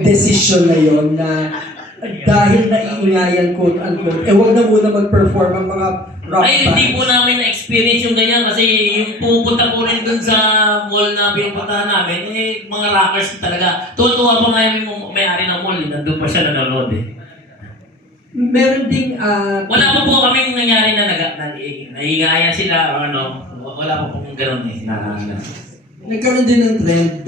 Desisyon na yon na dahil naiingayan quote-unquote, wag na muna mag-perform ang mga rock Ay, bands. hindi po namin na-experience yung ganyan kasi yung pupunta po rin dun sa mall na pinupuntahan namin, mga rockers talaga. Tutuwa pa nga yung may-ari ng mall, nandun pa siya nanonood eh. Meron ding Wala pa po kaming nangyari na naiingayan sila o ano, wala pa po kung gano'n eh. nagkaroon din ng trend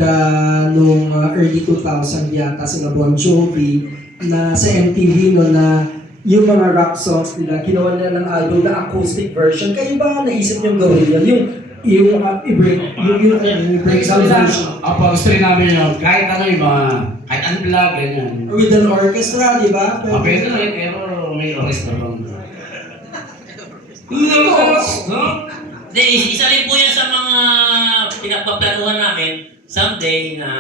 nung early 2000 yata sila Bon Jovi na sa MTV no na yung mga rock songs nila ginawa nila ng album na acoustic version. Kayo ba naisip niyong gawin yan? Yung i-break sound version. Opo, gusto rin namin yun. Kahit ano yung mga, kahit unplug, ganyan. With an orchestra, di ba? Pwede rin, pero may orchestra lang. Hindi, isa rin po yan sa mga pinagpaplanuhan namin someday na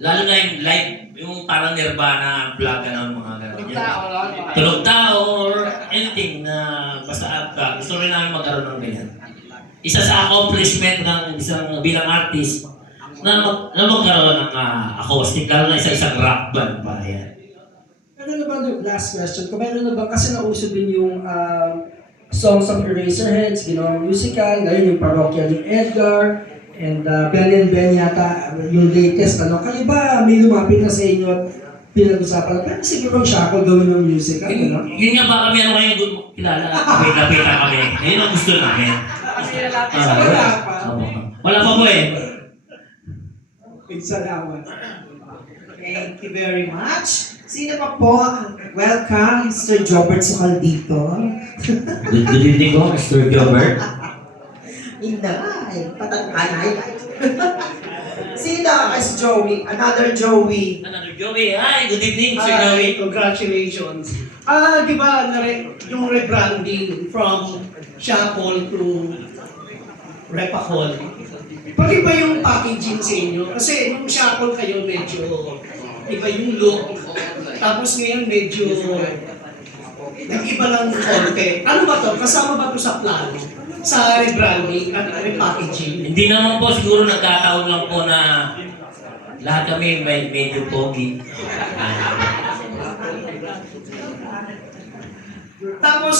lalo na yung live, yung parang Nirvana, vlog ng mga gano'n. Tulog tao or anything na basta vlog. Gusto rin namin magkaroon ng ganyan. Isa sa accomplishment ng isang bilang artist na magkaroon ng acoustic, lalo na isang rock band pa yan. Meron na ba, last question, kung meron na ba, kasi nauso din yung songs of Eraserheads, ginawang musical, ngayon yung parokya ni Edgar, and Ben and Ben yata, yung latest, ano, kayo ba may lumapit na sa inyo at pinag-usapan, pero siguro siya ako gawin ng musical, ano? Yun nga ba kami, ano kayo kilala? Kapit-lapitan kami. Ayun ang gusto namin. Wala pa. Wala pa po eh. Salamat. Thank you very much. Sino pa po? Welcome, Mr. Jobert Sumaldito. Good evening po, Mr. Gilbert. Inday, patanganay. Sino? Si Joey. Another Joey. Another Joey. Hi, good evening, Sir Joey. Congratulations. Di ba, yung rebranding from Shackle to Repacol, pati ba yung packaging sa inyo? Kasi nung Shackle kayo medyo iba yung look, tapos ngayon medyo nag-iba lang konti. Ano ba to? Kasama ba to sa plano? Sa rebranding at repackaging? Hindi naman po, siguro nagkataon lang po na lahat kami may medyo pogi. Tapos